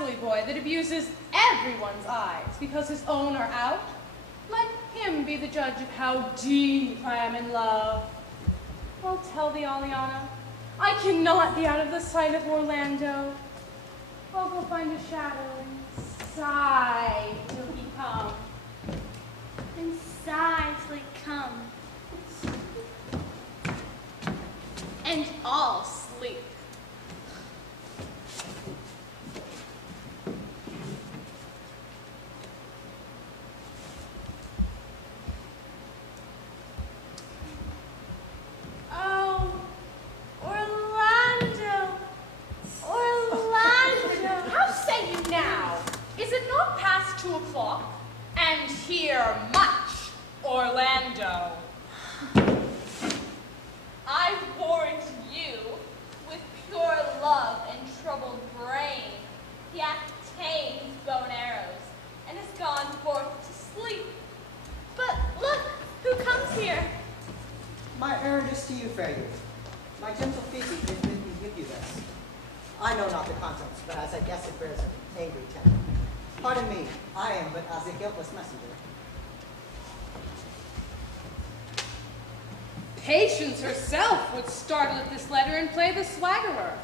rascally boy that abuses everyone's eyes because his own are out, let him be the judge of how deep I am in love. I'll tell thee, Aliana, I cannot be out of the sight of Orlando. I'll go find a shadow and sigh till he come. And sigh till he come. And all sleep. Oh, Orlando, Orlando. How say you now? Is it not past 2 o'clock? And here much, Orlando. I warrant you with pure love and troubled brain. He hath ta'en his bow and arrows, and is gone forth to sleep. But look, who comes here? My errand is to you, fair youth. My gentle Phoebe did bid me give you this. I know not the contents, but as I guess it bears an angry temper. Pardon me, I am but as a guiltless messenger. Patience herself would startle at this letter and play the swaggerer.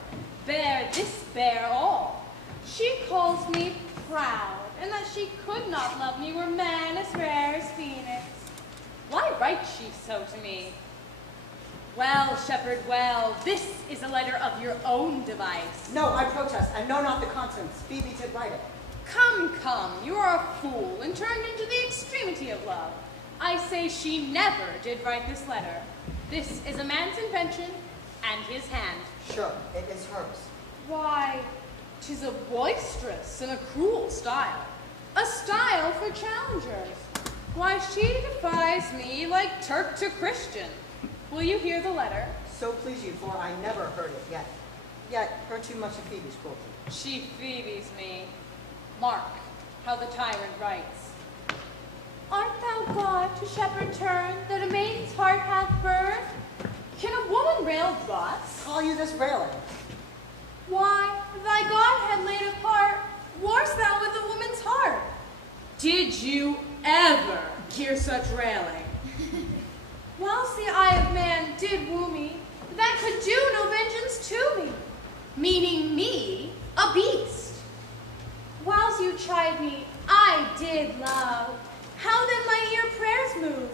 Bear this, bear all. She calls me proud, and that she could not love me were man as rare as Phoenix. Why writes she so to me? Well, shepherd, well, this is a letter of your own device. No, I protest. I know not the contents. Phoebe did write it. Come, come, you are a fool and turned into the extremity of love. I say she never did write this letter. This is a man's invention, and his hand. Sure, it is hers. Why, 'tis a boisterous and a cruel style. A style for challengers. Why, she defies me like Turk to Christian. Will you hear the letter? So please you, for I never heard it yet. Yet heard too much of Phoebe's cruelty. She Phoebes me. Mark how the tyrant writes. Art thou God to shepherd turn, that a maiden's heart hath burned? Can a woman rail thus? Call you this railing? Why, thy God had laid apart, warst thou with a woman's heart? Did you ever hear such railing? Whilst the eye of man did woo me, that could do no vengeance to me, meaning me, a beast. Whilst you chide me, I did love. How then my ear prayers move?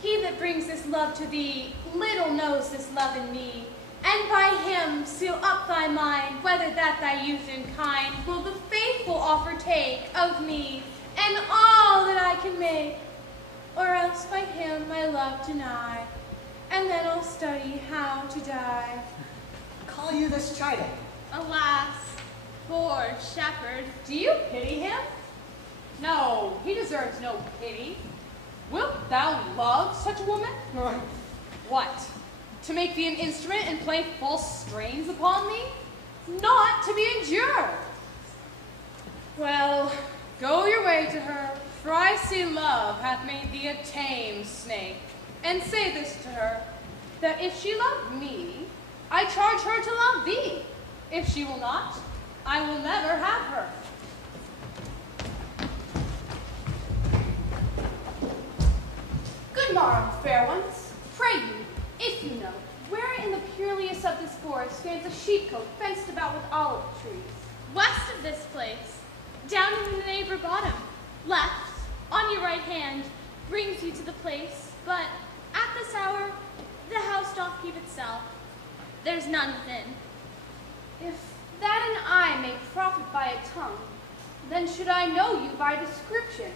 He that brings this love to thee little knows this love in me, and by him seal up thy mind, whether that thy youth and kind will the faithful offer take of me, and all that I can make, or else by him my love deny, and then I'll study how to die. Call you this chiding? Alas, poor shepherd. Do you pity him? No, he deserves no pity. Wilt thou love such a woman? What? To make thee an instrument and play false strains upon thee? Not to be endured. Well, go your way to her, for I see love hath made thee a tame snake. And say this to her, that if she love me, I charge her to love thee. If she will not, I will never have her. Good morrow, fair ones. Pray you, if you know, where in the purliest of this forest stands a sheepcote fenced about with olive trees? West of this place, down in the neighbor bottom, left, on your right hand, brings you to the place, but at this hour, the house doth keep itself. There's none within. If that and I may profit by a tongue, then should I know you by description.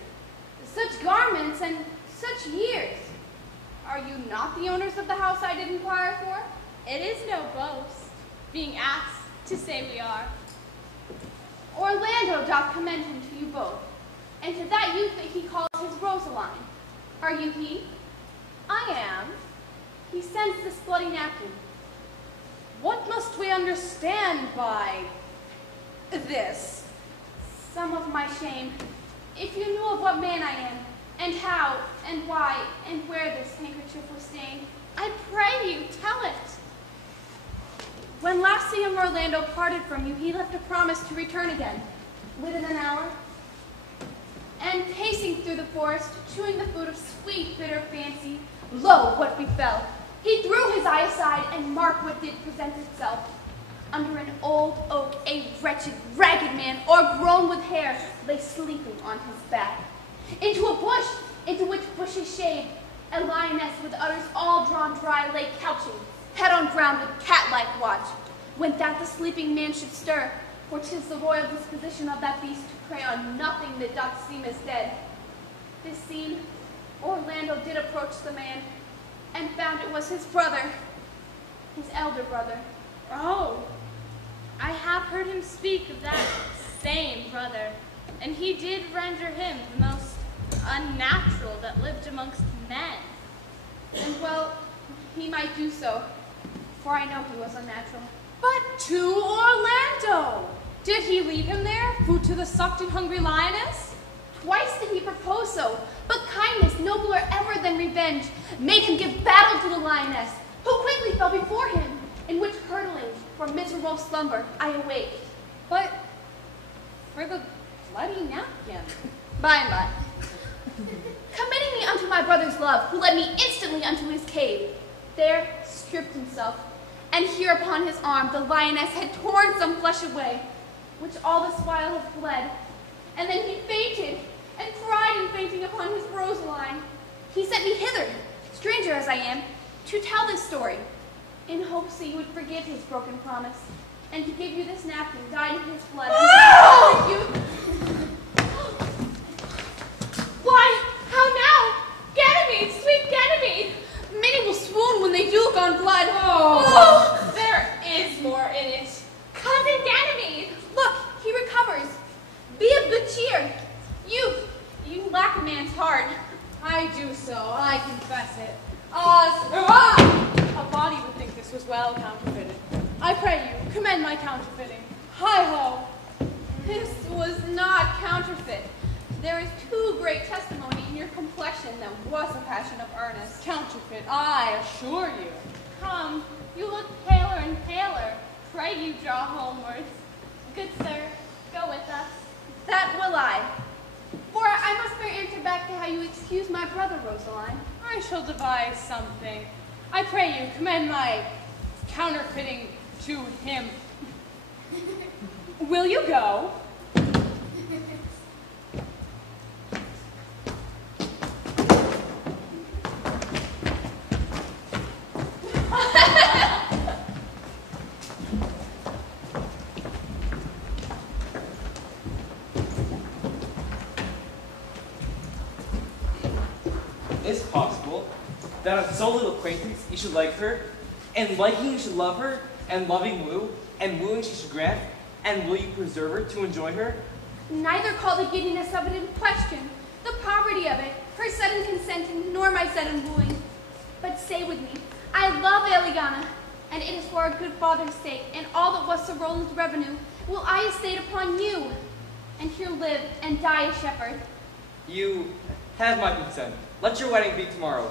Such garments and such years. Are you not the owners of the house I did inquire for? It is no boast, being asked to say we are. Orlando doth commend him to you both, and to that youth that he calls his Rosaline. Are you he? I am. He sends this bloody napkin. What must we understand by this? Some of my shame. If you knew of what man I am, and how, and why, and where this handkerchief was stained, I pray you, tell it. When last the young Orlando parted from you, he left a promise to return again, within an hour. And pacing through the forest, chewing the food of sweet, bitter fancy, lo, what befell! He threw his eye aside, and mark what did present itself. Under an old oak, a wretched, ragged man, o'ergrown with hair, lay sleeping on his back. Into a bush, into which bushes shade, a lioness with udders all drawn dry lay couching, head on ground with cat-like watch. When that the sleeping man should stir, for 'tis the royal disposition of that beast to prey on nothing that doth seem as dead. This seen, Orlando did approach the man, and found it was his brother, his elder brother. Oh, I have heard him speak of that same brother, and he did render him the most unnatural that lived amongst men. And well, he might do so, for I know he was unnatural. But to Orlando! Did he leave him there, food to the sucked and hungry lioness? Twice did he propose so, but kindness, nobler ever than revenge, made him give battle to the lioness, who quickly fell before him, in which hurtling from miserable slumber I awaked. But for the bloody napkin. By and by. Committing me unto my brother's love, who led me instantly unto his cave, there stripped himself, and here upon his arm the lioness had torn some flesh away, which all this while had fled. And then he fainted, and cried in fainting upon his Rosaline. He sent me hither, stranger as I am, to tell this story, in hopes that you would forgive his broken promise, and to give you this napkin dyed in his blood. And you... Why, how now? Ganymede, sweet Ganymede! Many will swoon when they do look on blood. Oh, there is more in it. Cousin Ganymede! Look, he recovers. Be of good cheer. You lack a man's heart. I do so, I confess it. A body would think this was well counterfeited. I pray you, commend my counterfeiting. Hi-ho! This was not counterfeit. There is too great testimony in your complexion that was a passion of earnest. Counterfeit, I assure you. Come, you look paler and paler. Pray you draw homewards. Good sir, go with us. That will I. For I must bear answer back to how you excuse my brother, Rosaline. I shall devise something. I pray you, commend my counterfeiting to him. Will you go? Is it possible that on so little acquaintance you should like her, and liking you should love her, and loving woo, and wooing she should grant, and will you preserve her to enjoy her? Neither call the giddiness of it in question, the poverty of it, her sudden consent, nor my sudden wooing. But say with me, I love Eligana, and it is for our good father's sake, and all that was Sir Roland's revenue, will I estate upon you, and here live and die a shepherd. You have my consent. Let your wedding be tomorrow.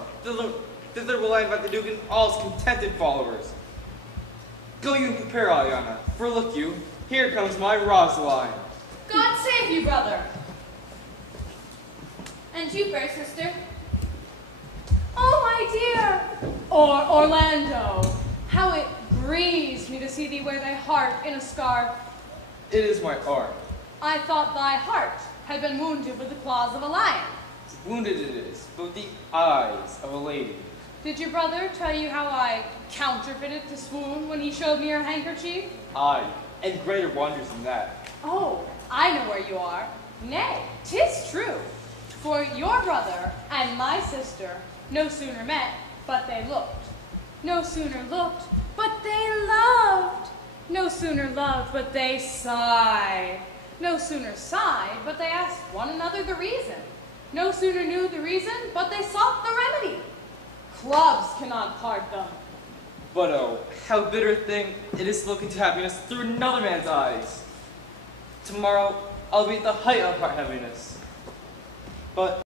Thither will I invite the Duke and all his contented followers. Go you and prepare, Aliana, for look you, here comes my Rosaline. God save you, brother. And you, fair sister. Oh, my dear. Orlando, how it grieves me to see thee wear thy heart in a scarf. It is my art. I thought thy heart had been wounded with the claws of a lion. Wounded it is, but with the eyes of a lady. Did your brother tell you how I counterfeited to swoon when he showed me your handkerchief? Aye, and greater wonders than that. Oh, I know where you are. Nay, 'tis true. For your brother and my sister no sooner met, but they looked. No sooner looked, but they loved. No sooner loved, but they sighed. No sooner sighed, but they asked one another the reason. No sooner knew the reason, but they sought the remedy. Clubs cannot part them. But oh, how bitter a thing it is to look into happiness through another man's eyes. Tomorrow, I'll be at the height of heart heaviness. But